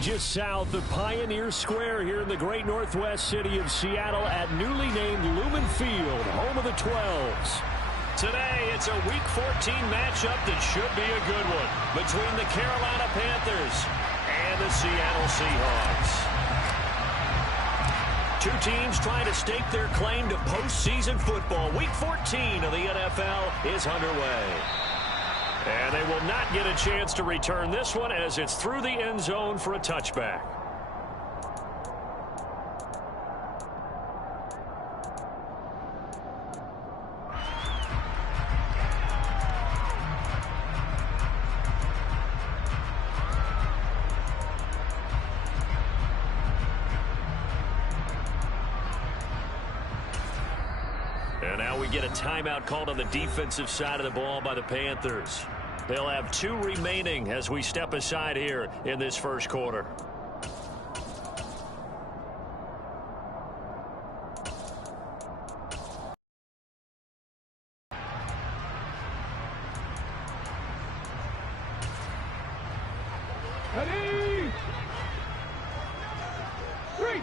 just south of Pioneer Square here in the great northwest city of Seattle at newly named Lumen Field, home of the 12s. Today, it's a Week 14 matchup that should be a good one between the Carolina Panthers and the Seattle Seahawks. Two teams trying to stake their claim to postseason football. Week 14 of the NFL is underway. And they will not get a chance to return this one as it's through the end zone for a touchback. And now we get a timeout called on the defensive side of the ball by the Panthers. They'll have 2 remaining as we step aside here in this first quarter. Ready? Three.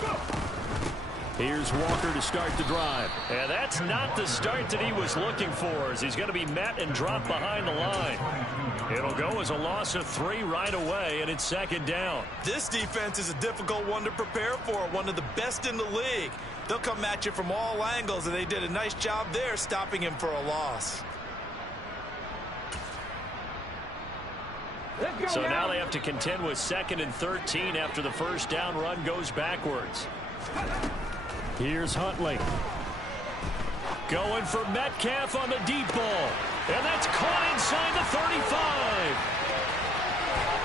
Go. Here's Walker to start the drive. And that's not the start that he was looking for, as he's going to be met and dropped behind the line. It'll go as a loss of 3 right away, and it's second down. This defense is a difficult one to prepare for, one of the best in the league. They'll come at you from all angles, and they did a nice job there stopping him for a loss. So now they have to contend with 2nd and 13 after the first down run goes backwards. Here's Huntley. Going for Metcalf on the deep ball. And that's caught inside the 35.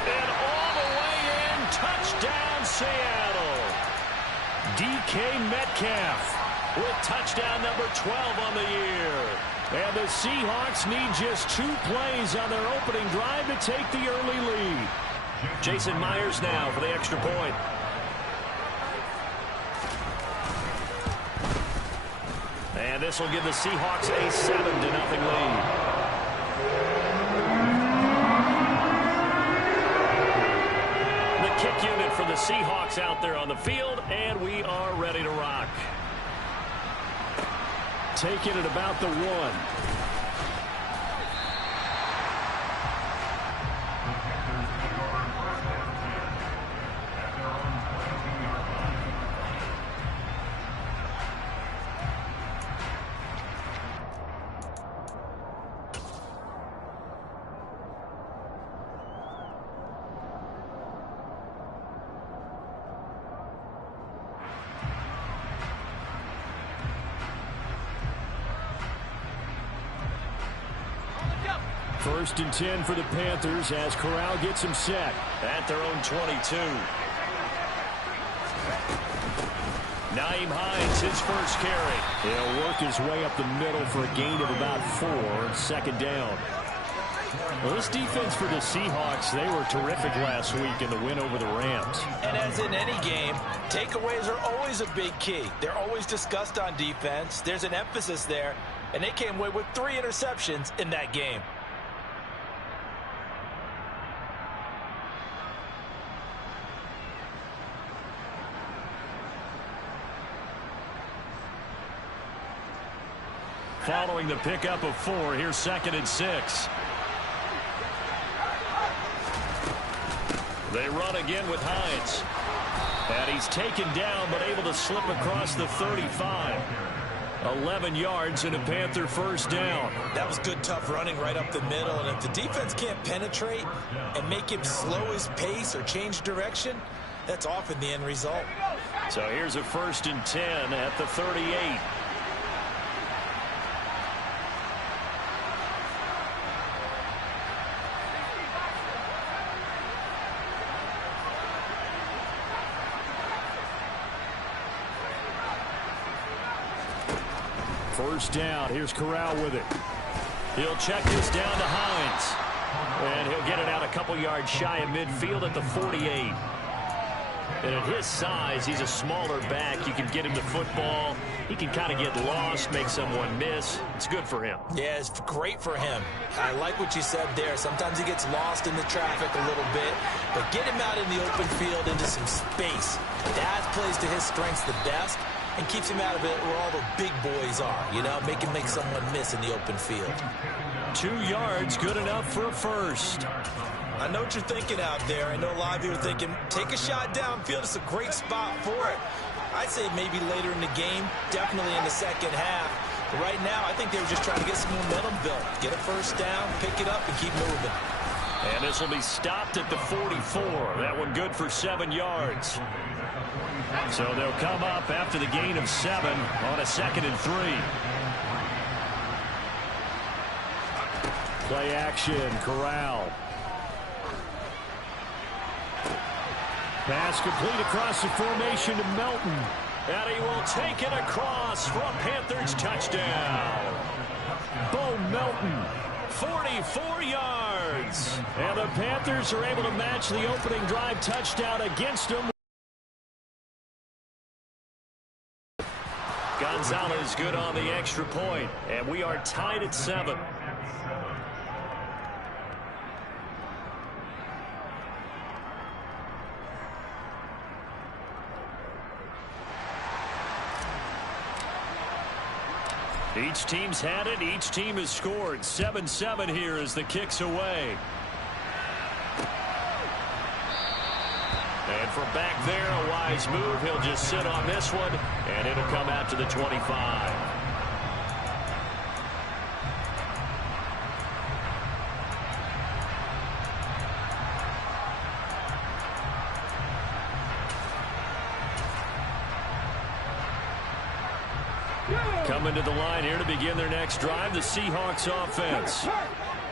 And all the way in, touchdown Seattle. DK Metcalf with touchdown number 12 on the year. And the Seahawks need just 2 plays on their opening drive to take the early lead. Jason Myers now for the extra point. And this will give the Seahawks a 7-0 lead. The kick unit for the Seahawks out there on the field, and we are ready to rock. Taking it about the 1. First and 10 for the Panthers as Corral gets him set at their own 22. Nyheim Hines, his first carry. He'll work his way up the middle for a gain of about 4, second down. Well, this defense for the Seahawks, they were terrific last week in the win over the Rams. And as in any game, takeaways are always a big key. They're always discussed on defense. There's an emphasis there, and they came away with 3 interceptions in that game. Following the pickup of 4, here's 2nd and 6. They run again with Hines. And he's taken down but able to slip across the 35. 11 yards and a Panther first down. That was good, tough running right up the middle. And if the defense can't penetrate and make him slow his pace or change direction, that's often the end result. So here's a 1st and 10 at the 38. First down. Here's Corral with it. He'll check this down to Hines. And he'll get it out a couple yards shy of midfield at the 48. And at his size, he's a smaller back. You can get him the football. He can kind of get lost, make someone miss. It's good for him. Yeah, it's great for him. I like what you said there. Sometimes he gets lost in the traffic a little bit, but get him out in the open field into some space. That plays to his strengths the best and keeps him out of it where all the big boys are, you know, make someone miss in the open field. 2 yards, good enough for a first. I know what you're thinking out there. I know a lot of you are thinking, take a shot downfield. It's a great spot for it. I'd say maybe later in the game, definitely in the second half. But right now, I think they were just trying to get some momentum built. Get a first down, pick it up, and keep moving. And this will be stopped at the 44. That one good for 7 yards. So they'll come up after the gain of 7 on a 2nd and 3. Play action, Corral. Pass complete across the formation to Melton. And he will take it across for a Panthers touchdown. Bo Melton, 44 yards. And the Panthers are able to match the opening drive touchdown against them. Gonzalez good on the extra point. And we are tied at 7. Each team's had it. Each team has scored. 7-7 here as the kick's away. And from back there, a wise move. He'll just sit on this one, and it'll come out to the 25. Coming to the line here to begin their next drive, the Seahawks offense.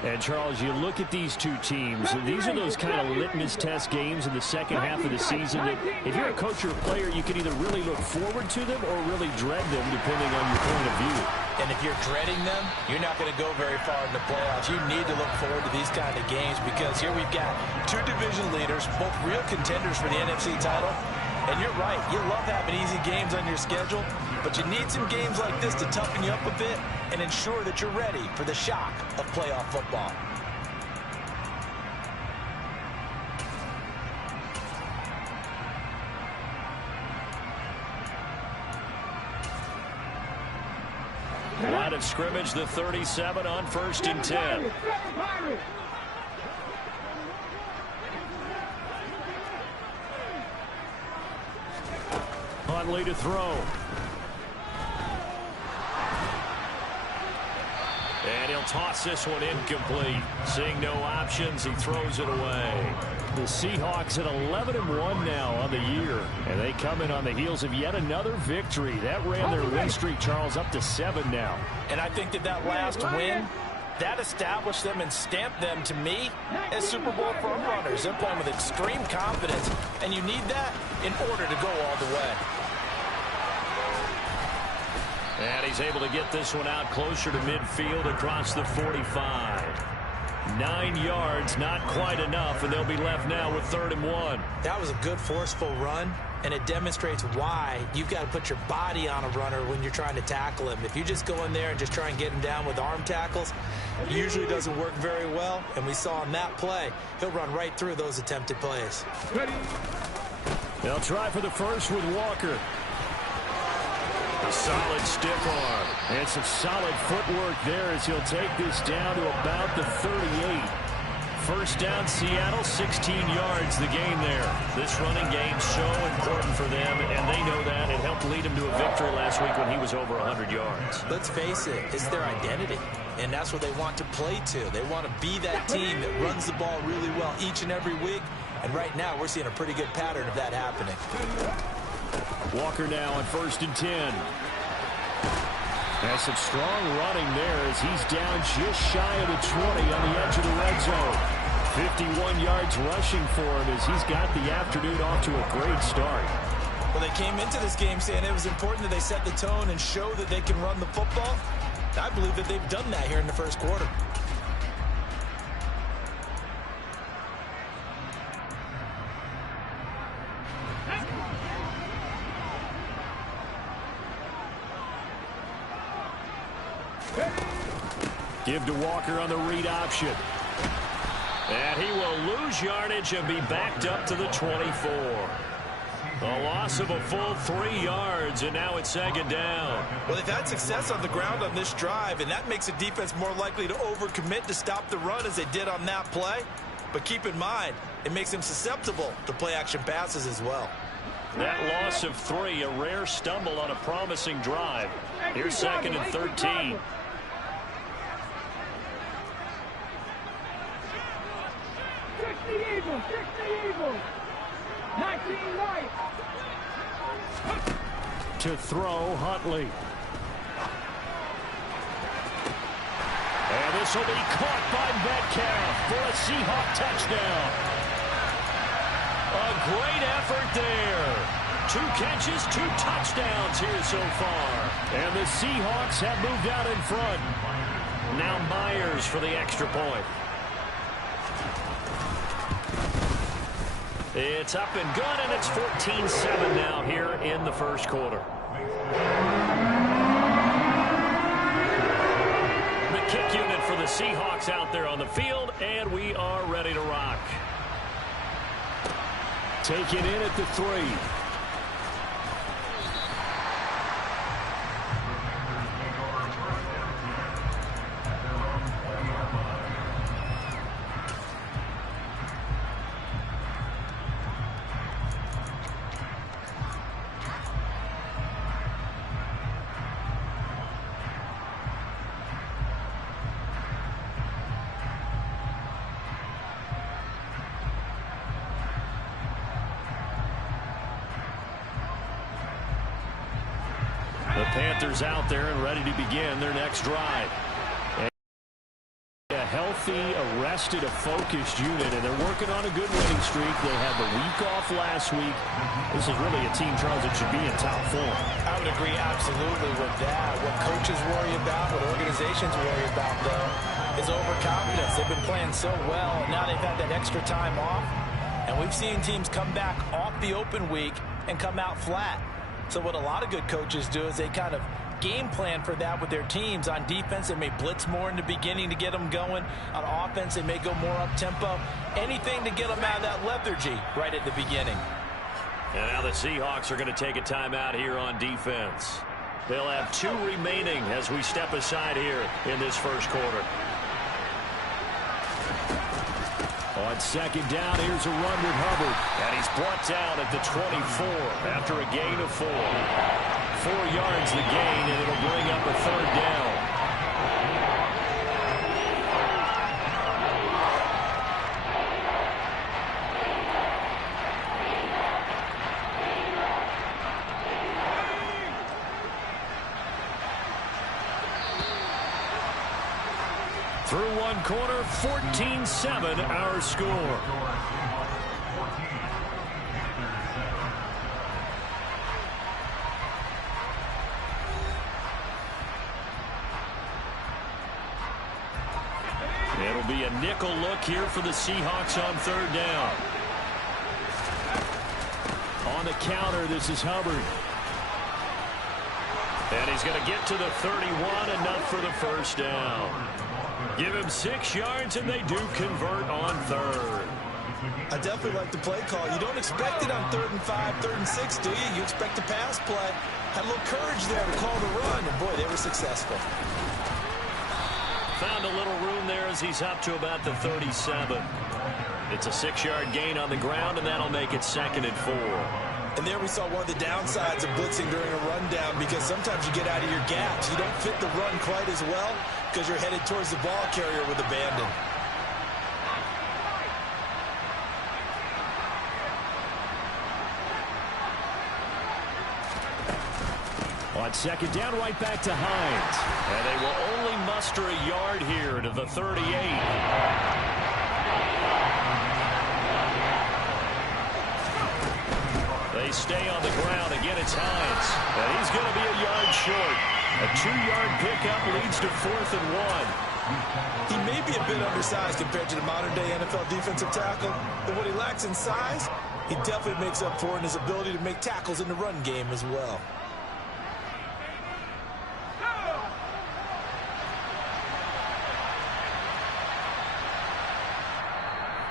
And, Charles, you look at these two teams, these are those kind of litmus test games in the second half of the season that if you're a coach or a player, you can either really look forward to them or really dread them, depending on your point of view. And if you're dreading them, you're not going to go very far in the playoffs. You need to look forward to these kind of games because here we've got 2 division leaders, both real contenders for the NFC title. And you're right, you love having easy games on your schedule, but you need some games like this to toughen you up a bit and ensure that you're ready for the shock of playoff football. Line of scrimmage, the 37 on 1st and 10. Huntley to throw. And he'll toss this one incomplete. Seeing no options, he throws it away. The Seahawks at 11-1 now on the year. And they come in on the heels of yet another victory. That ran their win streak, Charles, up to 7 now. And I think that last win, that established them and stamped them, to me, as Super Bowl front runners. They're playing with extreme confidence, and you need that in order to go all the way. And he's able to get this one out closer to midfield across the 45. 9 yards, not quite enough, and they'll be left now with 3rd and 1. That was a good, forceful run, and it demonstrates why you've got to put your body on a runner when you're trying to tackle him. If you just go in there and just try and get him down with arm tackles, it usually doesn't work very well, and we saw in that play, he'll run right through those attempted plays. They'll try for the first with Walker. A solid stiff arm. And some solid footwork there as he'll take this down to about the 38. First down, Seattle, 16 yards the gain there. This running game so important for them, and they know that. It helped lead him to a victory last week when he was over 100 yards. Let's face it, it's their identity, and that's what they want to play to. They want to be that team that runs the ball really well each and every week, and right now we're seeing a pretty good pattern of that happening. Walker now on 1st and 10. Has some strong running there as he's down just shy of the 20 on the edge of the red zone. 51 yards rushing for him as he's got the afternoon off to a great start. Well, they came into this game saying it was important that they set the tone and show that they can run the football. I believe that they've done that here in the first quarter. Give to Walker on the read option. And he will lose yardage and be backed up to the 24. A loss of a full 3 yards, and now it's second down. Well, they've had success on the ground on this drive, and that makes a defense more likely to overcommit to stop the run as they did on that play. But keep in mind, it makes them susceptible to play-action passes as well. That loss of 3, a rare stumble on a promising drive. Here's second and 13. To throw, Huntley. And this will be caught by Metcalf for a Seahawk touchdown. A great effort there. 2 catches, 2 touchdowns here so far. And the Seahawks have moved out in front. Now Myers for the extra point. It's up and good, and it's 14-7 now here in the first quarter. The kick unit for the Seahawks out there on the field, and we are ready to rock. Taken in at the 3. The Panthers out there and ready to begin their next drive. A healthy, arrested, a focused unit, and they're working on a good winning streak. They had the week off last week. This is really a team, Charles, that should be in top form. I would agree absolutely with that. What coaches worry about, what organizations worry about, though, is overconfidence. They've been playing so well, and now they've had that extra time off. And we've seen teams come back off the open week and come out flat. So what a lot of good coaches do is they kind of game plan for that with their teams. On defense, they may blitz more in the beginning to get them going. On offense, they may go more up-tempo. Anything to get them out of that lethargy right at the beginning. And now the Seahawks are going to take a timeout here on defense. They'll have 2 remaining as we step aside here in this first quarter. On second down, here's a run with Hubbard. And he's brought down at the 24 after a gain of 4. 4 yards the gain, and it'll bring up a third down. Through one quarter, 14-7 our score. It'll be a nickel look here for the Seahawks on third down. On the counter, this is Hubbard. And he's going to get to the 31, enough for the first down. Give him 6 yards, and they do convert on third. I definitely like the play call. You don't expect it on 3rd and 5, 3rd and 6, do you? You expect a pass play. Had a little courage there to call the run, and boy, they were successful. Found a little room there as he's up to about the 37. It's a 6-yard gain on the ground, and that'll make it 2nd and 4. And there we saw one of the downsides of blitzing during a rundown, because sometimes you get out of your gaps. You don't fit the run quite as well because you're headed towards the ball carrier with abandon. On second down, right back to Hines. And they will only muster a yard here to the 38. They stay on the ground. Again, it's Hines. And he's going to be a yard short. A 2-yard pickup leads to 4th and 1. He may be a bit undersized compared to the modern-day NFL defensive tackle, but what he lacks in size, he definitely makes up for in his ability to make tackles in the run game as well.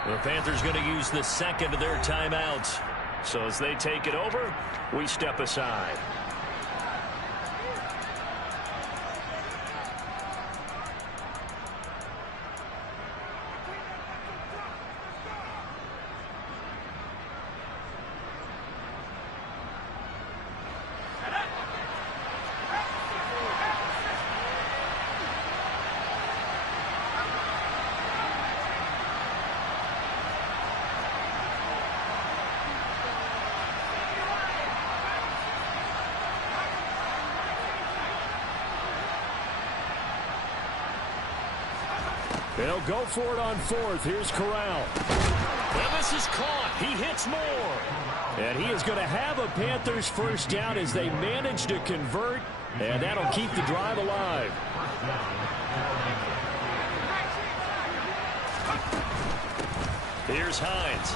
The Panthers going to use the second of their timeouts. So as they take it over, we step aside. They'll go for it on fourth. Here's Corral. And this is caught. He hits more. And he is going to have a Panthers first down as they manage to convert. And that'll keep the drive alive. Here's Hines.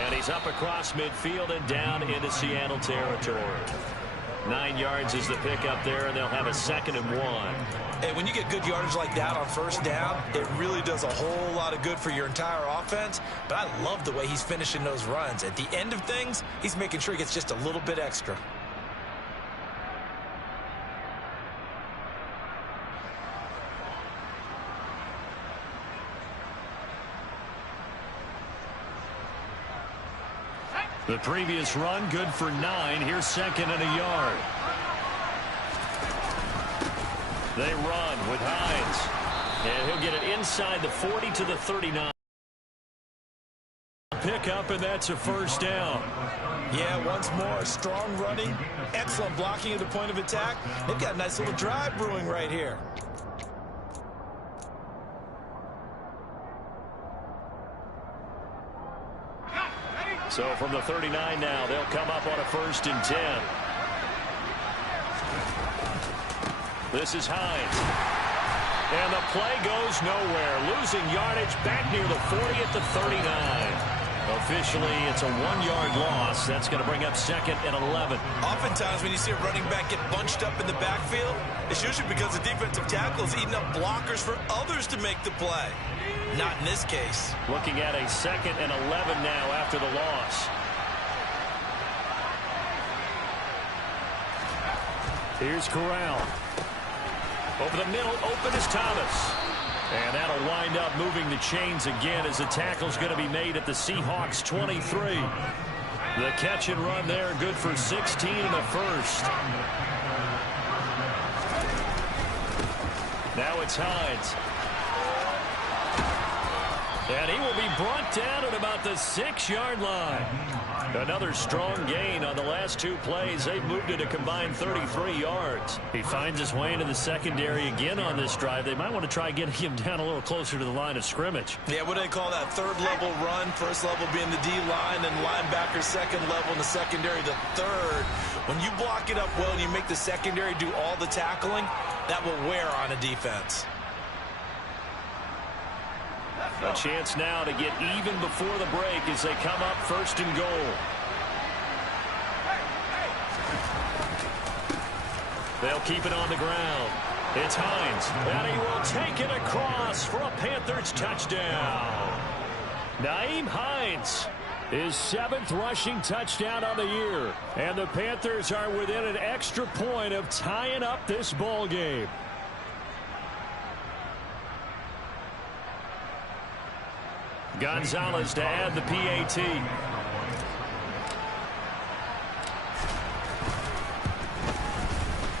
And he's up across midfield and down into Seattle territory. 9 yards is the pickup there, and they'll have a 2nd and 1. And when you get good yardage like that on first down, it really does a whole lot of good for your entire offense. But I love the way he's finishing those runs. At the end of things, he's making sure he gets just a little bit extra. The previous run, good for 9. Here's 2nd and a yard. They run with Hines. And he'll get it inside the 40 to the 39. Pickup, and that's a first down. Yeah, once more, strong running, excellent blocking at the point of attack. They've got a nice little drive brewing right here. So from the 39 now, they'll come up on a 1st and 10. This is Hines. And the play goes nowhere. Losing yardage back near the 40 at the 39. Officially, it's a 1-yard loss. That's going to bring up 2nd and 11. Oftentimes when you see a running back get bunched up in the backfield, it's usually because the defensive tackle is eating up blockers for others to make the play. Not in this case. Looking at a 2nd and 11 now after the loss. Here's Corral. Over the middle, open is Thomas. And that'll wind up moving the chains again as the tackle's going to be made at the Seahawks 23. The catch and run there, good for 16 and a first. Now it's Hines. And he will be brought down at about the 6-yard line. Another strong gain on the last 2 plays. They've moved it a combined 33 yards. He finds his way into the secondary again on this drive. They might want to try getting him down a little closer to the line of scrimmage. Yeah, what do they call that? 3rd level run. 1st level being the D-line, and linebacker 2nd level, and the secondary the 3rd. When you block it up well and you make the secondary do all the tackling, that will wear on a defense. A chance now to get even before the break as they come up 1st and goal. They'll keep it on the ground. It's Hines, and he will take it across for a Panthers touchdown. Nyheim Hines, his 7th rushing touchdown on the year. And the Panthers are within an extra point of tying up this ball game. Gonzalez to add the PAT.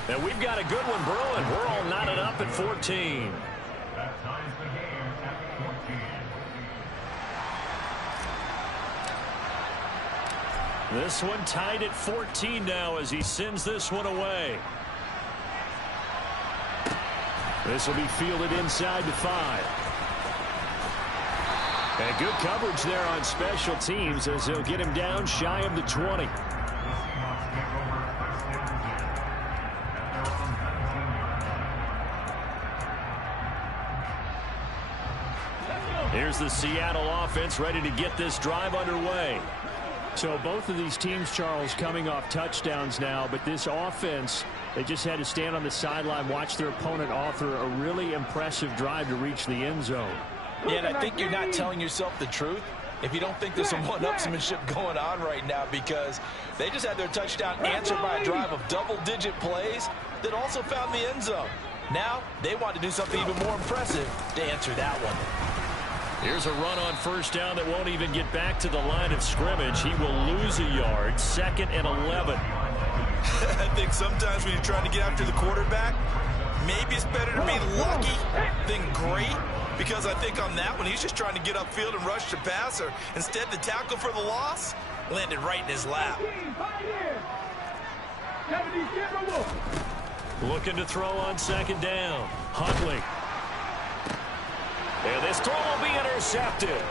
And we've got a good one brewing. We're all knotted up at 14. This one tied at 14 now as he sends this one away. This will be fielded inside the 5. And good coverage there on special teams as they'll get him down shy of the 20. Here's the Seattle offense ready to get this drive underway. So both of these teams, Charles, coming off touchdowns now, but this offense, they just had to stand on the sideline, watch their opponent offer a really impressive drive to reach the end zone. Yeah, and I think you're not telling yourself the truth if you don't think there's some one-upsmanship going on right now, because they just had their touchdown answered by a drive of double-digit plays that also found the end zone. Now they want to do something even more impressive to answer that one. Here's a run on first down that won't even get back to the line of scrimmage. He will lose a yard, 2nd and 11. I think sometimes when you're trying to get after the quarterback, maybe it's better to be lucky than great, because I think on that one, he's just trying to get upfield and rush the passer. Instead, the tackle for the loss landed right in his lap. Looking to throw on 2nd down. Huntley. And this throw will be intercepted.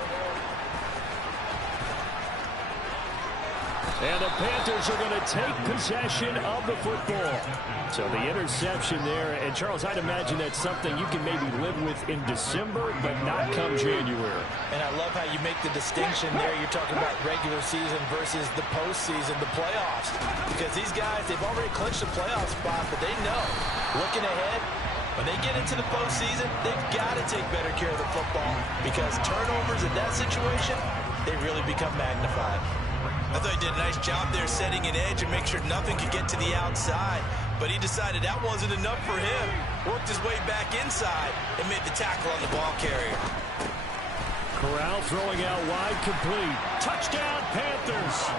And the Panthers are going to take possession of the football. So the interception there. And, Charles, I'd imagine that's something you can maybe live with in December, but not come January. And I love how you make the distinction there. You're talking about regular season versus the postseason, the playoffs. Because these guys, they've already clinched a playoff spot, but they know, looking ahead, when they get into the postseason, they've got to take better care of the football, because turnovers in that situation, they really become magnified. I thought he did a nice job there setting an edge and make sure nothing could get to the outside. But he decided that wasn't enough for him. Worked his way back inside and made the tackle on the ball carrier. Corral throwing out wide, complete. Touchdown, Panthers.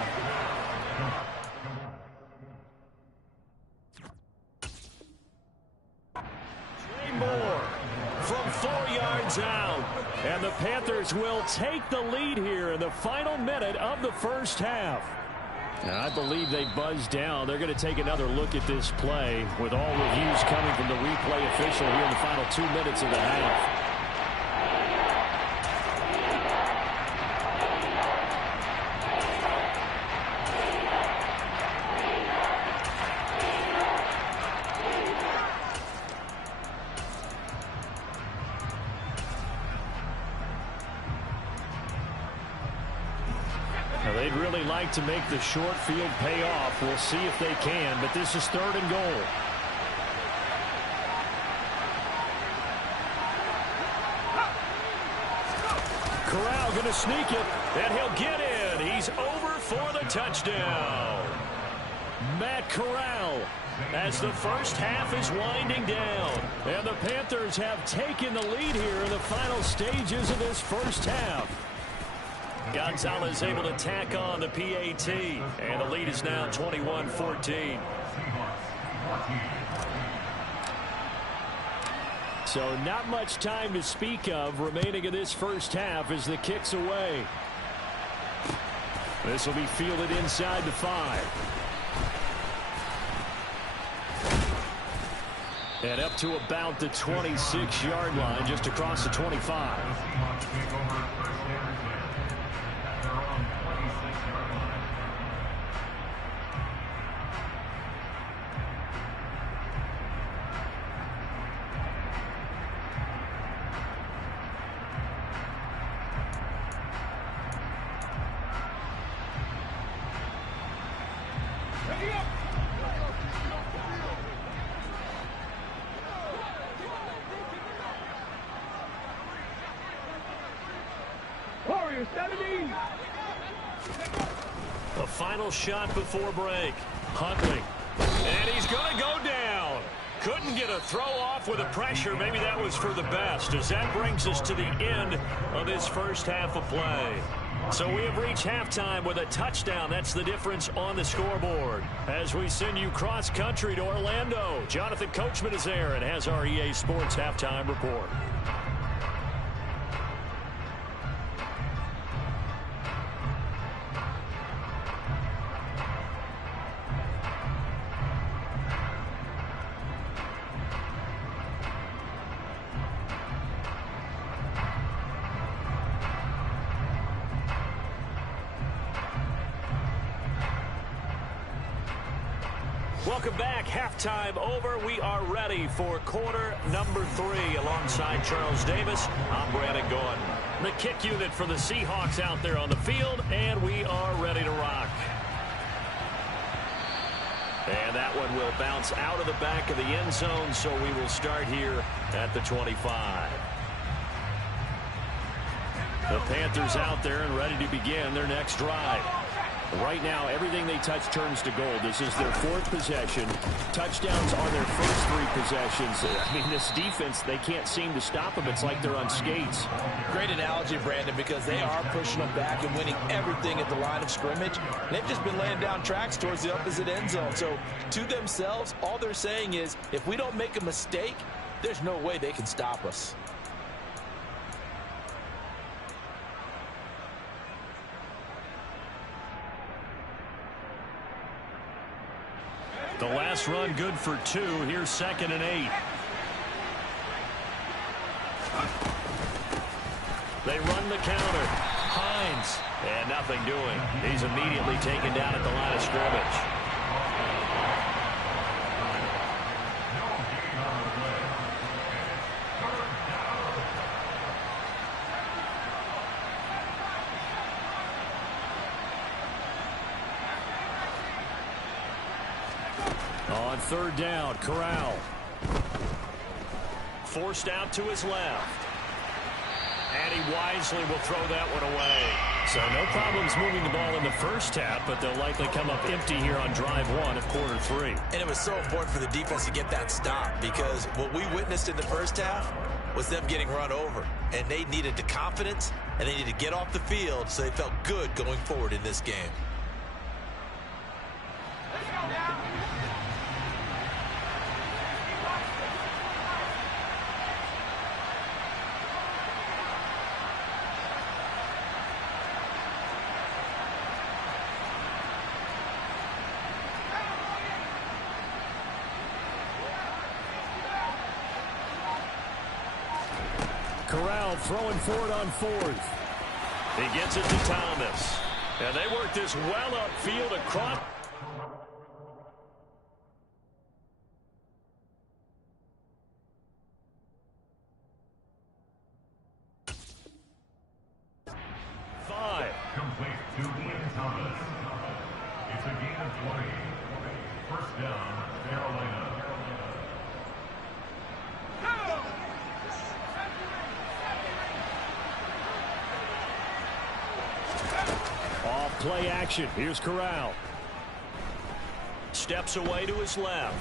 Trey Moore from 4 yards out. And the Panthers will take the lead here in the final minute of the first half. Now, I believe they buzzed down. They're going to take another look at this play with all reviews coming from the replay official here in the final 2 minutes of the half. They'd really like to make the short field pay off. We'll see if they can, but this is 3rd and goal. Corral going to sneak it, and he'll get in. He's over for the touchdown. Matt Corral, as the first half is winding down. And the Panthers have taken the lead here in the final stages of this first half. Gonzalez able to tack on the PAT, and the lead is now 21-14. So not much time to speak of remaining in this first half as the kick's away. This will be fielded inside the 5. And up to about the 26-yard line, just across the 25. The final shot before break. Huntley. And he's going to go down. Couldn't get a throw off with the pressure. Maybe that was for the best, as that brings us to the end of this first half of play. So we have reached halftime with a touchdown. That's the difference on the scoreboard. As we send you cross-country to Orlando, Jonathan Coachman is there and has our EA Sports halftime report. Welcome back. Halftime over. We are ready for quarter number 3 alongside Charles Davis. I'm Brandon Gordon. The kick unit for the Seahawks out there on the field, and we are ready to rock. And that one will bounce out of the back of the end zone, so we will start here at the 25. The Panthers out there and ready to begin their next drive. Right now, everything they touch turns to gold. This is their fourth possession. Touchdowns are their first three possessions. I mean, this defense, they can't seem to stop them. It's like they're on skates. Great analogy, Brandon, because they are pushing them back and winning everything at the line of scrimmage. They've just been laying down tracks towards the opposite end zone. So, to themselves, all they're saying is, if we don't make a mistake, there's no way they can stop us. The last run good for 2. Here's 2nd and 8. They run the counter. Hines. And nothing doing. He's immediately taken down at the line of scrimmage. On 3rd down, Corral. Forced out to his left. And he wisely will throw that one away. So no problems moving the ball in the first half, but they'll likely come up empty here on drive 1 of quarter 3. And it was so important for the defense to get that stop, because what we witnessed in the first half was them getting run over. And they needed the confidence, and they needed to get off the field so they felt good going forward in this game. Corral throwing for it on 4th. He gets it to Thomas. And they work this well upfield across. Complete to Ian Thomas. It's a gain of 20. First down, Carolina. Off play action. Here's Corral. Steps away to his left.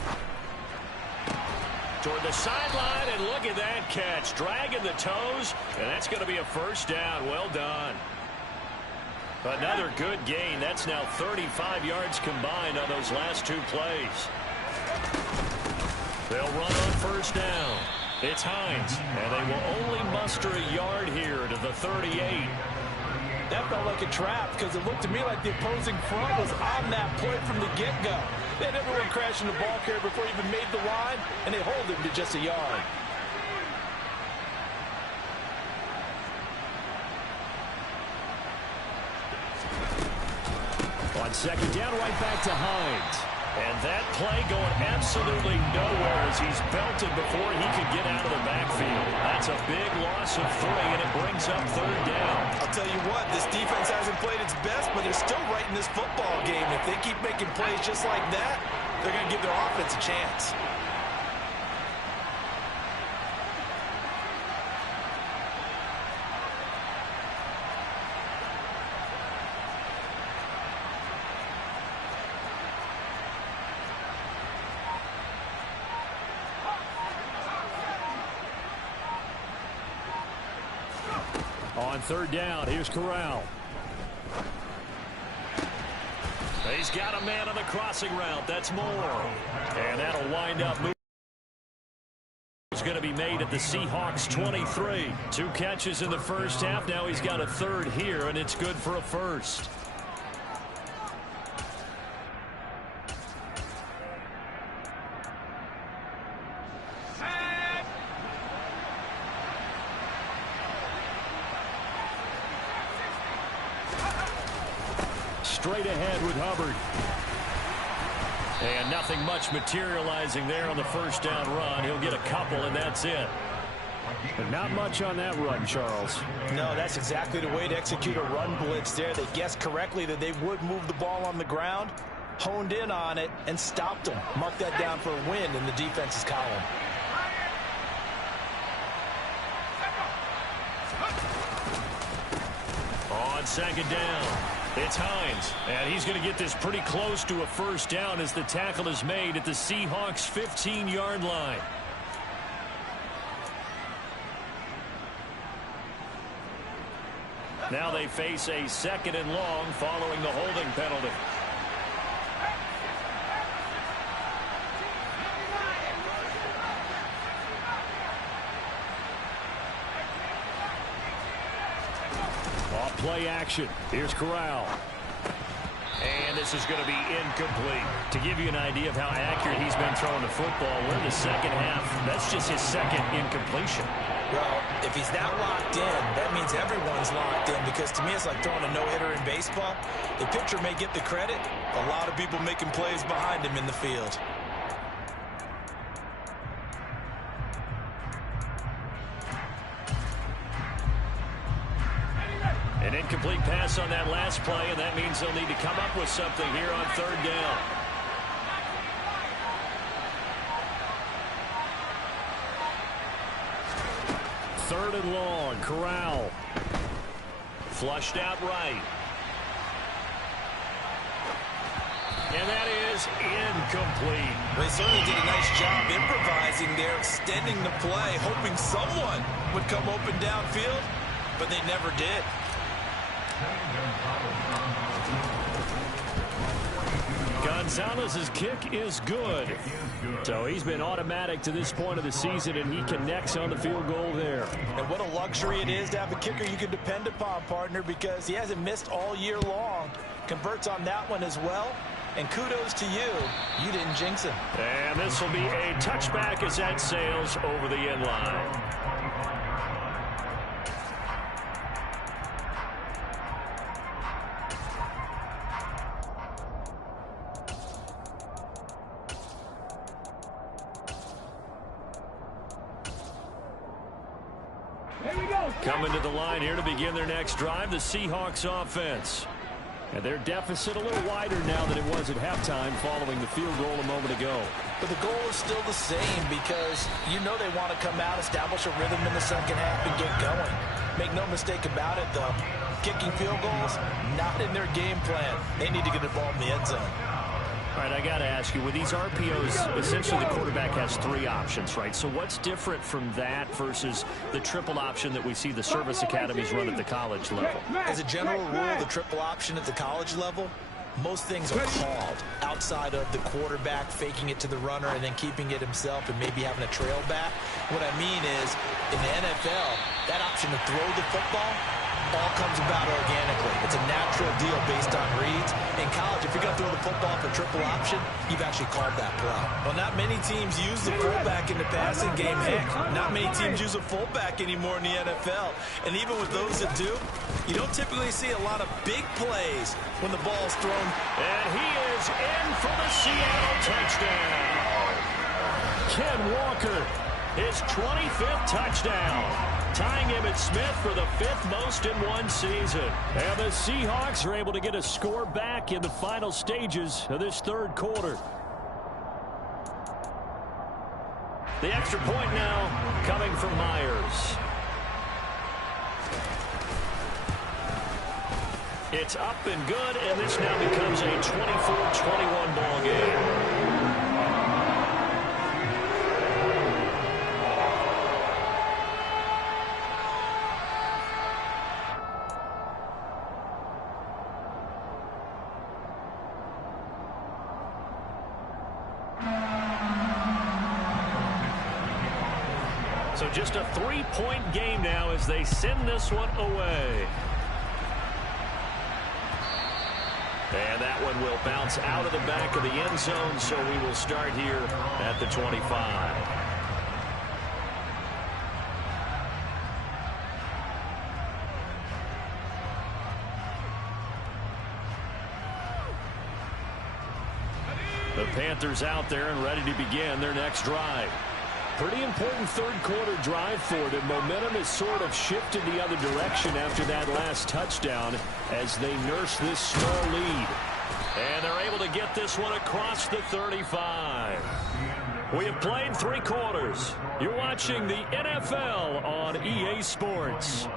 Toward the sideline, and look at that catch. Dragging the toes, and that's going to be a first down. Well done. Another good gain. That's now 35 yards combined on those last 2 plays. They'll run on first down. It's Hines, and they will only muster a yard here to the 38. That felt like a trap, because it looked to me like the opposing front was on that play from the get-go. They had everyone crashing the ball carrier before he even made the line, and they hold him to just a yard. On 2nd down, right back to Hines. And that play going absolutely nowhere as he's belted before he could get out of the backfield. That's a big loss of 3, and it brings up 3rd down. I'll tell you what, this defense hasn't played its best, but they're still right in this football game. If they keep making plays just like that, they're going to give their offense a chance. On 3rd down, here's Corral. He's got a man on the crossing route. That's Moore. And that'll wind up moving. It's going to be made at the Seahawks 23. 2 catches in the first half. Now he's got a 3rd here, and it's good for a first. Straight ahead with Hubbard. And nothing much materializing there on the first down run. He'll get a couple, and that's it. But not much on that run, Charles. No, that's exactly the way to execute a run blitz there. They guessed correctly that they would move the ball on the ground, honed in on it, and stopped them. Mark that down for a win in the defense's column. second down. It's Hines, and he's going to get this pretty close to a first down as the tackle is made at the Seahawks' 15-yard line. Now they face a second and long following the holding penalty. Off play action. Here's Corral. And this is going to be incomplete. To give you an idea of how accurate he's been throwing the football, we're in the second half. That's just his second incompletion. Well, if he's that locked in, that means everyone's locked in, because to me it's like throwing a no-hitter in baseball. The pitcher may get the credit. A lot of people making plays behind him in the field. An incomplete pass on that last play, and that means they'll need to come up with something here on third down. Third and long, Corral. Flushed out right. And that is incomplete. They certainly did a nice job improvising there, extending the play, hoping someone would come open downfield, but they never did. Gonzalez's kick is good. So he's been automatic to this point of the season, and he connects on the field goal there. And what a luxury it is to have a kicker you can depend upon, partner, because he hasn't missed all year long. Converts on that one as well. And kudos to you. You didn't jinx him. And this will be a touchback as that sails over the end line. Coming to the line here to begin their next drive, the Seahawks offense. And their deficit a little wider now than it was at halftime following the field goal a moment ago. But the goal is still the same, because you know they want to come out, establish a rhythm in the second half, and get going. Make no mistake about it, though. Kicking field goals, not in their game plan. They need to get the ball in the end zone. All right, I got to ask you, with these RPOs, essentially the quarterback has three options, right? So what's different from that versus the triple option that we see the service academies run at the college level? As a general rule, the triple option at the college level, most things are called outside of the quarterback faking it to the runner and then keeping it himself and maybe having a trail back. What I mean is, in the NFL, that option to throw the football all comes about organically. It's a natural deal based on reads. In college, if you're going to throw the football for triple option, you've actually called that play. Well, not many teams use the fullback in the passing game. Heck, not many teams use a fullback anymore in the NFL. And even with those that do, you don't typically see a lot of big plays when the ball's thrown. And he is in for the Seattle touchdown. Ken Walker, his 25th touchdown. Tying Emmitt Smith for the 5th most in one season. And the Seahawks are able to get a score back in the final stages of this third quarter. The extra point now coming from Myers. It's up and good, and this now becomes a 24-21 ball game. So just a 3-point game now as they send this one away. And that one will bounce out of the back of the end zone, so we will start here at the 25. The Panthers out there and ready to begin their next drive. Pretty important third quarter drive for them. Momentum has sort of shifted the other direction after that last touchdown as they nurse this small lead. And they're able to get this one across the 35. We have played 3 quarters. You're watching the NFL on EA Sports.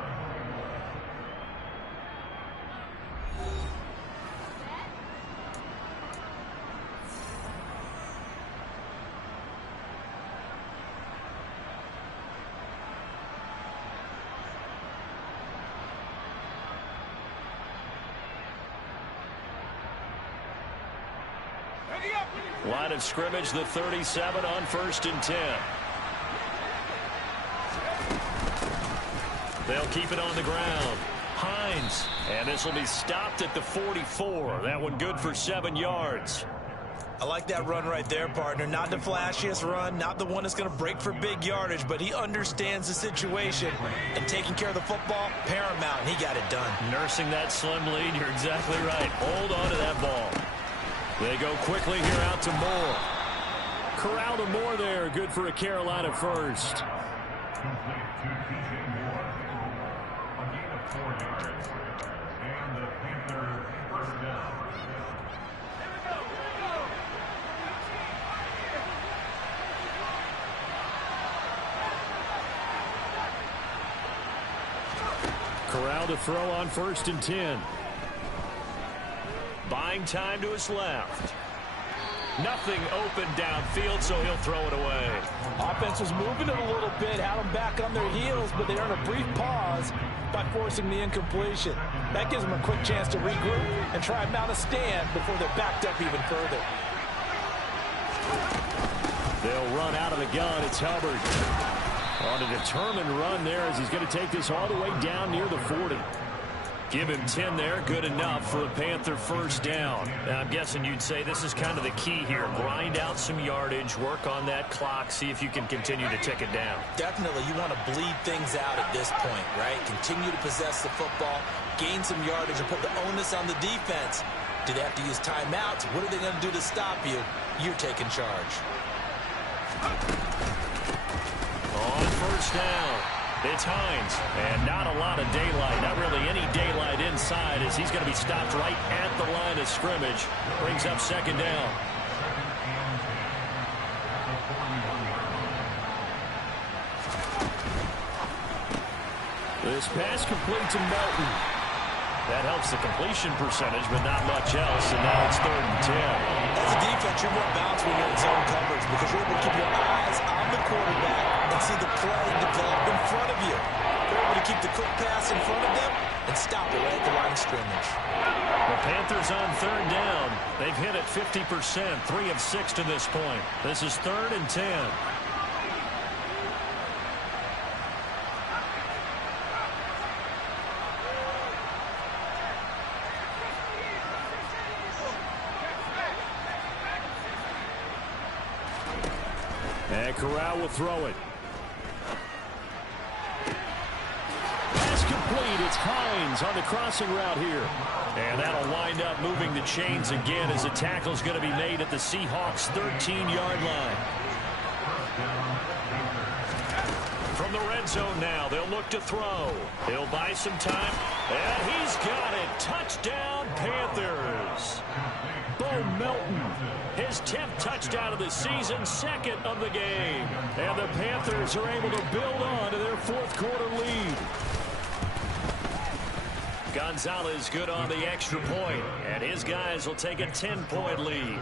Line of scrimmage, the 37 on 1st and 10. They'll keep it on the ground. Hines, and this will be stopped at the 44. That one good for 7 yards. I like that run right there, partner. Not the flashiest run, not the one that's going to break for big yardage, but he understands the situation, and taking care of the football, paramount, and he got it done. Nursing that slim lead, you're exactly right. Hold on to that ball. They go quickly here out to Moore. Corral to Moore there, good for a Carolina first. Complete to P.J. Moore. A gain of 4 yards. And the Panthers first down. Corral to throw on 1st and 10. Buying time to his left. Nothing open downfield, so he'll throw it away. Offense was moving it a little bit, had them back on their heels, but they earn a brief pause by forcing the incompletion. That gives them a quick chance to regroup and try and mount a stand before they're backed up even further. They'll run out of the gun. It's Hubbard. On a determined run there as he's going to take this all the way down near the 40. Give him 10 there. Good enough for a Panther first down. Now, I'm guessing you'd say this is kind of the key here. Grind out some yardage, work on that clock, see if you can continue to tick it down. Definitely, you want to bleed things out at this point, right? Continue to possess the football, gain some yardage, and put the onus on the defense. Do they have to use timeouts? What are they going to do to stop you? You're taking charge. On first down, it's Hines, and not a lot of daylight, not really any daylight inside as he's going to be stopped right at the line of scrimmage. Brings up 2nd down. This pass complete to Melton. That helps the completion percentage, but not much else, and now it's 3rd and 10. As a defense, you're more balanced when you're in zone coverage because you're able to keep your eyes on the quarterback and see the play develop in front of you. You're able to keep the quick pass in front of them and stop it right at the line of scrimmage. The Panthers on 3rd down. They've hit it 50%, 3 of 6 to this point. This is 3rd and 10. And Corral will throw it. Pass complete. It's Hines on the crossing route here. And that'll wind up moving the chains again as the tackle's going to be made at the Seahawks' 13-yard line. From the red zone now, they'll look to throw. He'll buy some time. And he's got it. Touchdown, Panthers. Bo Melton, his 10th touchdown of the season, 2nd of the game. And the Panthers are able to build on to their 4th quarter lead. Gonzalez good on the extra point, and his guys will take a 10-point lead.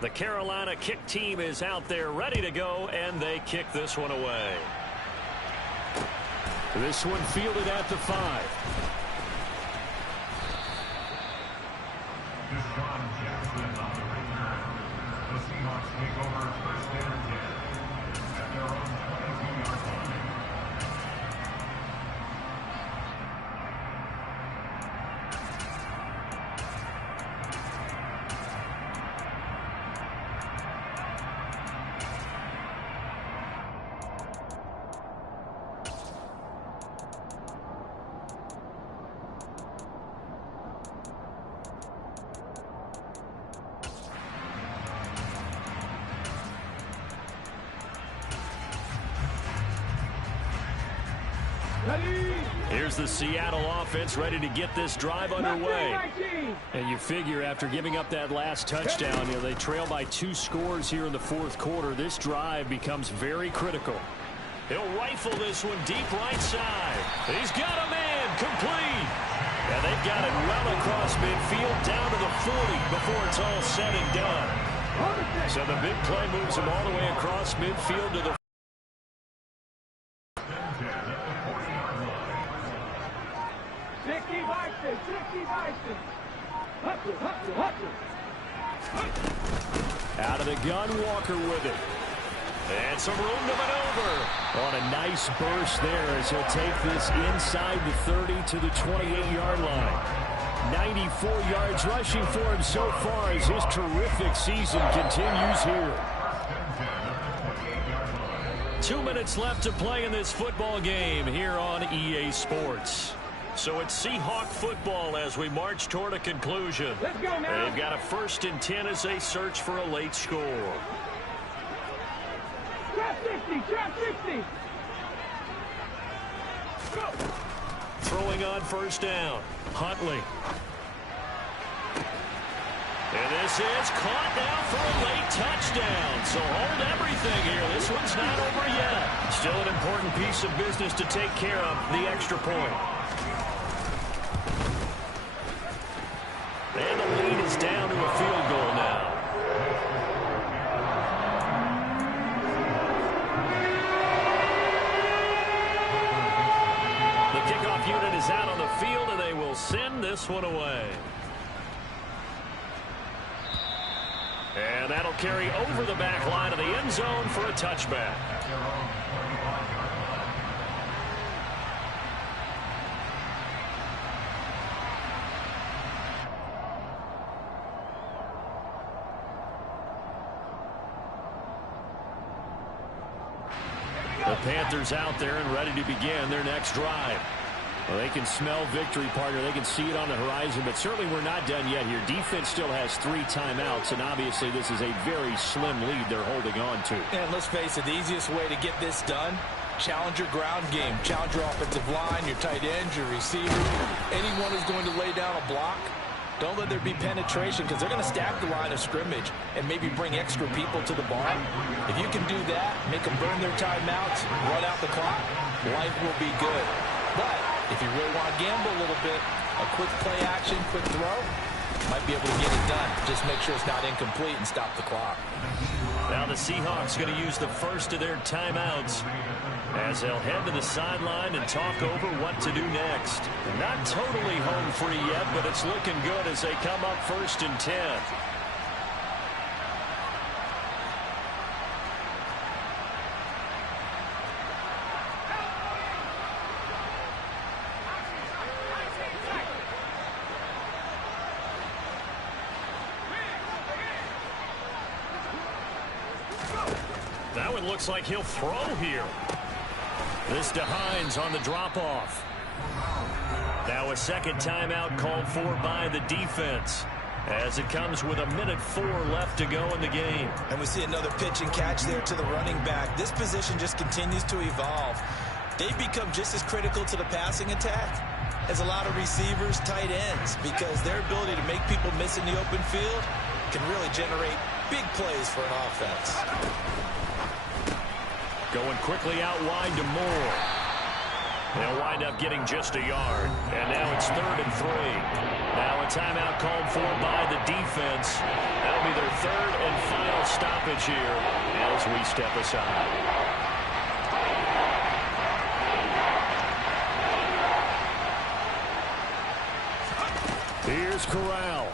The Carolina kick team is out there ready to go, and they kick this one away. This one fielded at the 5. Deshaun Jackson on the return. The Seahawks take over 1st and 10 at their own 22-yard line. Here's the Seattle offense ready to get this drive underway. And you figure after giving up that last touchdown, they trail by 2 scores here in the 4th quarter. This drive becomes very critical. He'll rifle this one deep right side. He's got a man complete. And they've got it well across midfield down to the 40 before it's all said and done. So the big play moves him all the way across midfield to the 60 out of the gun, Walker with it. And some room to maneuver. On a nice burst there as he'll take this inside the 30 to the 28-yard line. 94 yards rushing for him so far as his terrific season continues here. 2 minutes left to play in this football game here on EA Sports. So it's Seahawk football as we march toward a conclusion. Let's go now. They've got a 1st and 10 as they search for a late score. Trap 60, trap 60. Go. Throwing on 1st down. Huntley. And this is caught now for a late touchdown. So hold everything here. This one's not over yet. Still an important piece of business to take care of, the extra point. And the lead is down to a field goal now. The kickoff unit is out on the field, and they will send this one away. And that'll carry over the back line of the end zone for a touchback. The Panthers out there and ready to begin their next drive. Well, they can smell victory, partner. They can see it on the horizon, but certainly we're not done yet here. Defense still has 3 timeouts, and obviously this is a very slim lead they're holding on to. And let's face it, the easiest way to get this done, challenge your ground game. Challenge your offensive line, your tight ends, your receiver. Anyone who's going to lay down a block, don't let there be penetration because they're going to stack the line of scrimmage and maybe bring extra people to the bar. If you can do that, make them burn their timeouts, run out the clock, life will be good. But if you really want to gamble a little bit, a quick play action, quick throw, might be able to get it done. Just make sure it's not incomplete and stop the clock. Now the Seahawks going to use the first of their timeouts as they'll head to the sideline and talk over what to do next. Not totally home free yet, but it's looking good as they come up 1st and 10. That one looks like he'll throw here. This to Hines on the drop-off. Now a second timeout called for by the defense as it comes with 1:04 left to go in the game. And we see another pitch and catch there to the running back. This position just continues to evolve. They become just as critical to the passing attack as a lot of receivers, tight ends, because their ability to make people miss in the open field can really generate big plays for an offense. Going quickly out wide to Moore. They'll wind up getting just a yard. And now it's 3rd and 3. Now a timeout called for by the defense. That'll be their 3rd and final stoppage here as we step aside. Here's Corral.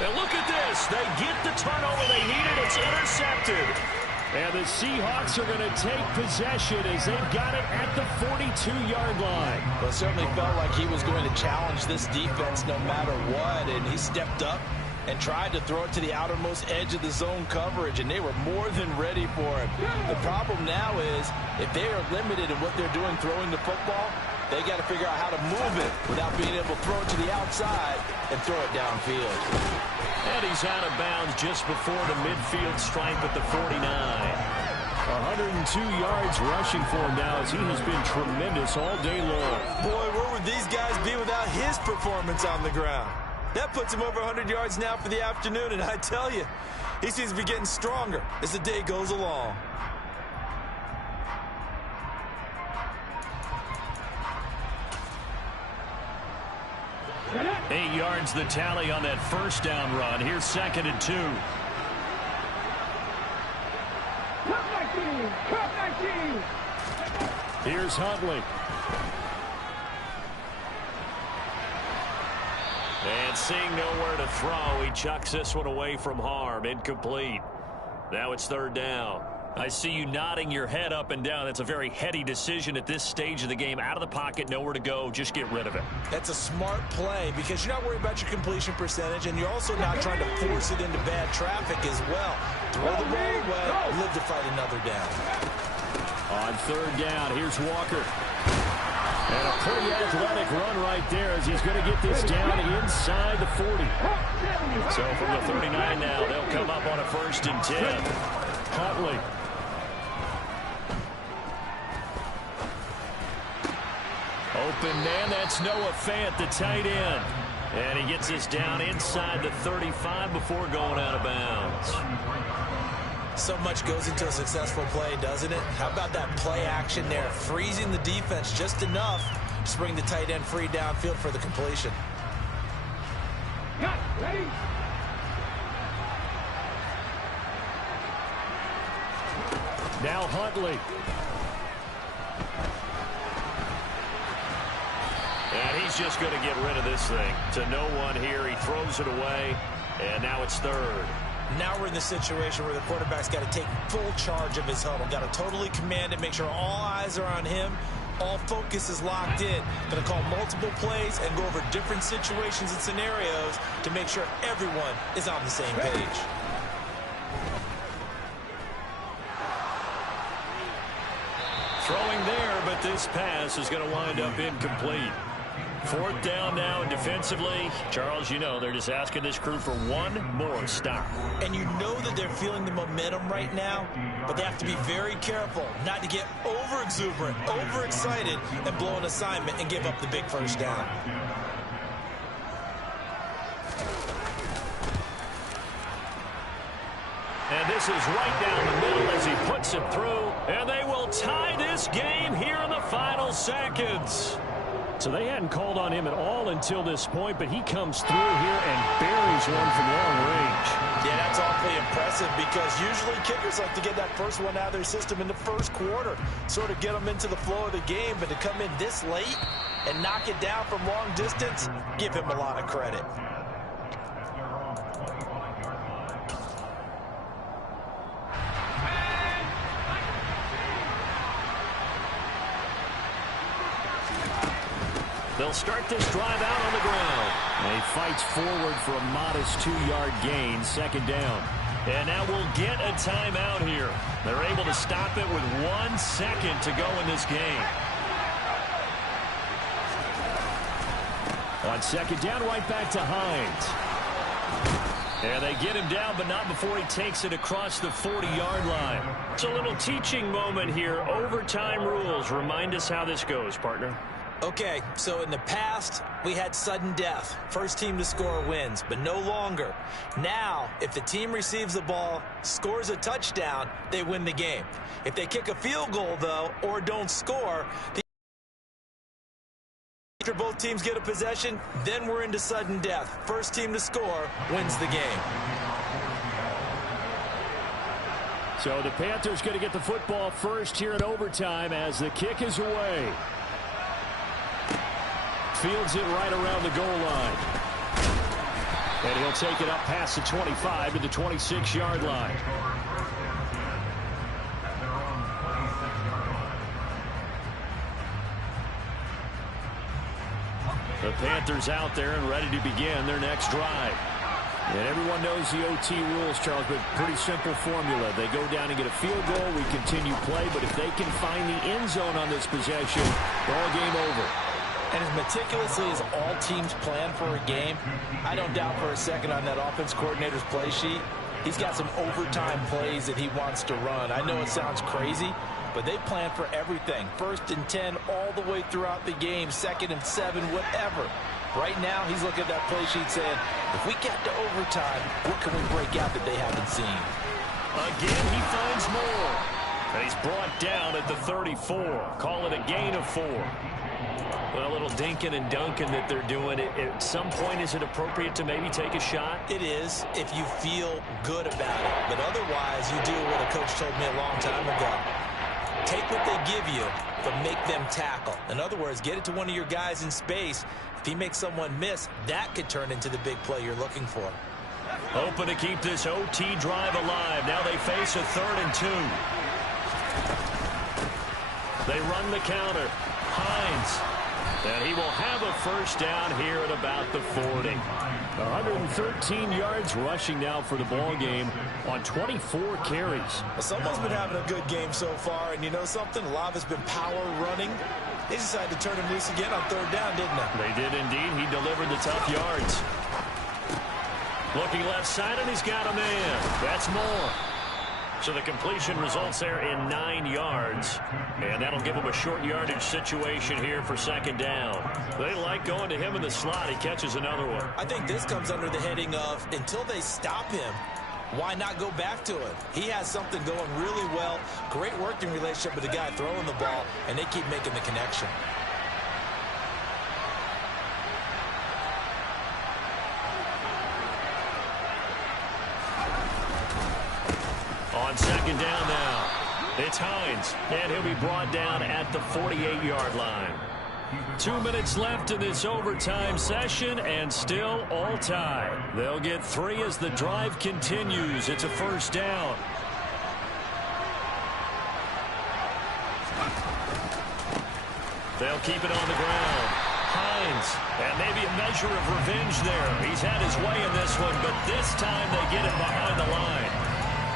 And look at this. They get the turnover they needed. It's intercepted. And the Seahawks are going to take possession as they've got it at the 42-yard line. Well, it certainly felt like he was going to challenge this defense no matter what, and he stepped up and tried to throw it to the outermost edge of the zone coverage, and they were more than ready for him. The problem now is if they are limited in what they're doing throwing the football, they got to figure out how to move it without being able to throw it to the outside and throw it downfield. And he's out of bounds just before the midfield stripe at the 49. 102 yards rushing for him now as he has been tremendous all day long. Boy, where would these guys be without his performance on the ground? That puts him over 100 yards now for the afternoon, and I tell you, He seems to be getting stronger as the day goes along. Eight yards the tally on that first down run. Here's 2nd and 2. Here's Huntley. And seeing nowhere to throw, he chucks this one away from harm. Incomplete. Now it's 3rd down. I see you nodding your head up and down. That's a very heady decision at this stage of the game. Out of the pocket, nowhere to go. Just get rid of it. That's a smart play because you're not worried about your completion percentage, and you're also not trying to force it into bad traffic as well. Throw the ball away, live to fight another down. On 3rd down, here's Walker. And a pretty athletic run right there as he's going to get this down inside the 40. So from the 39 now, they'll come up on a 1st and 10. Huntley. Open man, that's Noah Fant, the tight end. And he gets this down inside the 35 before going out of bounds. So much goes into a successful play, doesn't it? How about that play action there? Freezing the defense just enough to bring the tight end free downfield for the completion. Ready? Now Huntley. And he's just going to get rid of this thing. To no one here. He throws it away. And now it's 3rd. Now we're in the situation where the quarterback's got to take full charge of his huddle. Got to totally command it, make sure all eyes are on him. All focus is locked in. Going to call multiple plays and go over different situations and scenarios to make sure everyone is on the same page. Throwing there, but this pass is going to wind up incomplete. 4th down now, and defensively, Charles, you know, they're just asking this crew for one more stop. And you know that they're feeling the momentum right now, but they have to be very careful not to get over-exuberant, over-excited, and blow an assignment and give up the big 1st down. And this is right down the middle as he puts it through, and they will tie this game here in the final seconds. So they hadn't called on him at all until this point, but he comes through here and buries one from long range. Yeah, that's awfully impressive because usually kickers like to get that first one out of their system in the 1st quarter, sort of get them into the flow of the game, but to come in this late and knock it down from long distance, give him a lot of credit. They'll start this drive out on the ground. And he fights forward for a modest 2-yard gain, 2nd down. And now we'll get a timeout here. They're able to stop it with 1 second to go in this game. On 2nd down, right back to Hines. And they get him down, but not before he takes it across the 40-yard line. It's a little teaching moment here. Overtime rules. Remind us how this goes, partner. Okay, so in the past, we had sudden death. First team to score wins, but no longer. Now, if the team receives the ball, scores a touchdown, they win the game. If they kick a field goal, though, or don't score, after both teams get a possession, then we're into sudden death. First team to score wins the game. So the Panthers going to get the football first here in overtime as the kick is away. Fields it right around the goal line. And he'll take it up past the 25 to the 26-yard line. The Panthers out there and ready to begin their next drive. And everyone knows the OT rules, Charles, but pretty simple formula. They go down and get a field goal, we continue play, but if they can find the end zone on this possession, ball game over. And as meticulously as all teams plan for a game, I don't doubt for a second on that offense coordinator's play sheet, he's got some overtime plays that he wants to run. I know it sounds crazy, but they plan for everything. 1st and 10 all the way throughout the game, 2nd and 7, whatever. Right now, he's looking at that play sheet saying, if we get to overtime, what can we break out that they haven't seen? Again, he finds more. And he's brought down at the 34. Call it a gain of 4. A little dinking and dunking that they're doing. At some point, is it appropriate to maybe take a shot? It is, if you feel good about it. But otherwise, you do what a coach told me a long time ago. Take what they give you, but make them tackle. In other words, get it to one of your guys in space. If he makes someone miss, that could turn into the big play you're looking for. Hoping to keep this OT drive alive. Now they face a 3rd and 2. They run the counter. Hines. And he will have a first down here at about the 40. 113 yards rushing now for the ball game on 24 carries. Well, someone's been having a good game so far, and you know something? A lot of it's been power running. They decided to turn him loose again on 3rd down, didn't they? They did indeed. He delivered the tough yards. Looking left side, and he's got a man. That's Moore. So the completion results there in 9 yards. And that'll give him a short yardage situation here for 2nd down. They like going to him in the slot. He catches another one. I think this comes under the heading of, until they stop him, why not go back to it? He has something going really well. Great working relationship with the guy throwing the ball, and they keep making the connection. On 2nd down now, it's Hines, and he'll be brought down at the 48-yard line. 2 minutes left in this overtime session, and still all tied. They'll get 3 as the drive continues. It's a first down. They'll keep it on the ground. Hines, and maybe a measure of revenge there. He's had his way in this one, but this time they get it behind the line.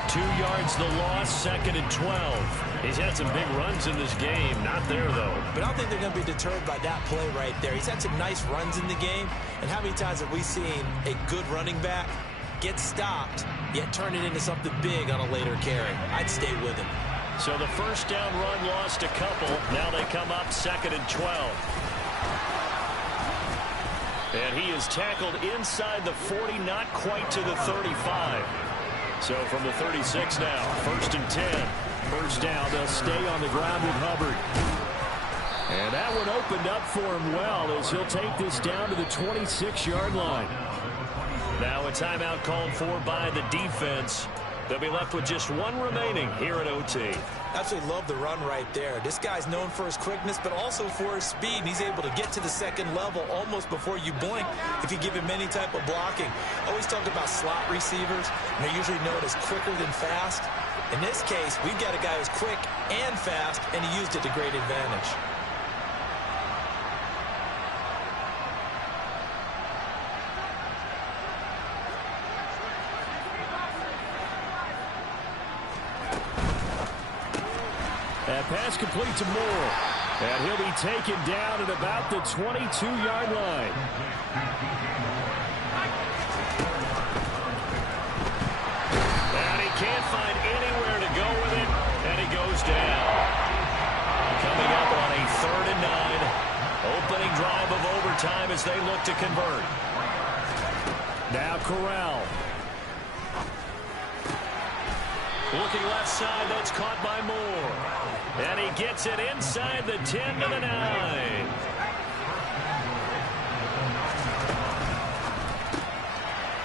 2 yards the loss, 2nd and 12. He's had some big runs in this game. Not there, though. But I don't think they're going to be deterred by that play right there. He's had some nice runs in the game. And how many times have we seen a good running back get stopped, yet turn it into something big on a later carry? I'd stay with him. So the first down run lost a couple. Now they come up 2nd and 12. And he is tackled inside the 40, not quite to the 35. So from the 36 now, 1st and 10. First down, they'll stay on the ground with Hubbard. And that one opened up for him well as he'll take this down to the 26-yard line. Now a timeout called for by the defense. They'll be left with just 1 remaining here at OT. Absolutely love the run right there. This guy's known for his quickness, but also for his speed. And he's able to get to the 2nd level almost before you blink if you give him any type of blocking. Always talk about slot receivers, and they're usually known as quicker than fast. In this case, we've got a guy who's quick and fast, and he used it to great advantage. That pass complete to Moore. And he'll be taken down at about the 22-yard line. And he can't find anywhere to go with it. And he goes down. Coming up on a 3rd and 9. Opening drive of overtime as they look to convert. Now Corral. Looking left side, that's caught by Moore. And he gets it inside the 10 to the 9.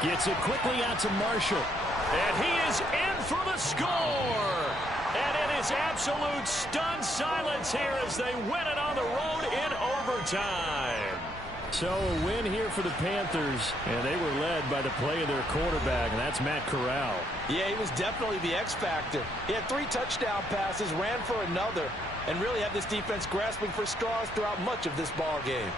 Gets it quickly out to Marshall. And he is in for the score. And it is absolute stunned silence here as they win it on the road in overtime. So a win here for the Panthers, and they were led by the play of their quarterback, and that's Matt Corral. Yeah, he was definitely the X factor. He had 3 touchdown passes, ran for another, and really had this defense grasping for straws throughout much of this ball game.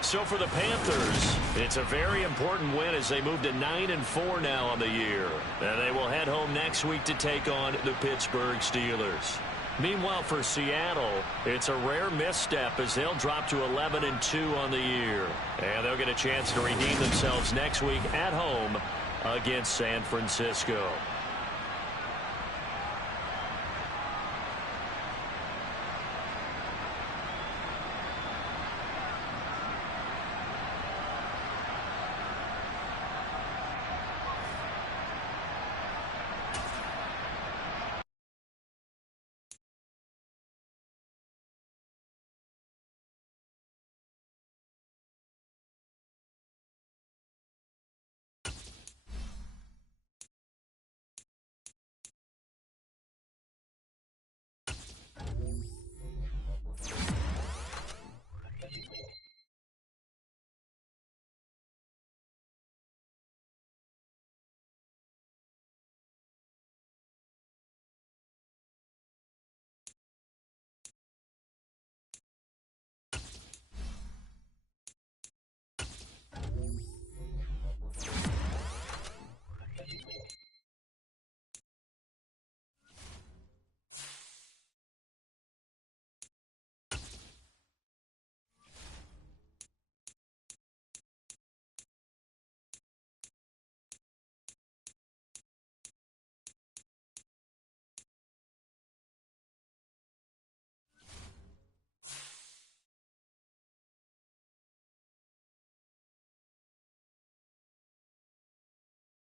So for the Panthers, it's a very important win as they move to 9-4 now on the year. And they will head home next week to take on the Pittsburgh Steelers. Meanwhile, for Seattle, it's a rare misstep as they'll drop to 11-2 on the year. And they'll get a chance to redeem themselves next week at home against San Francisco.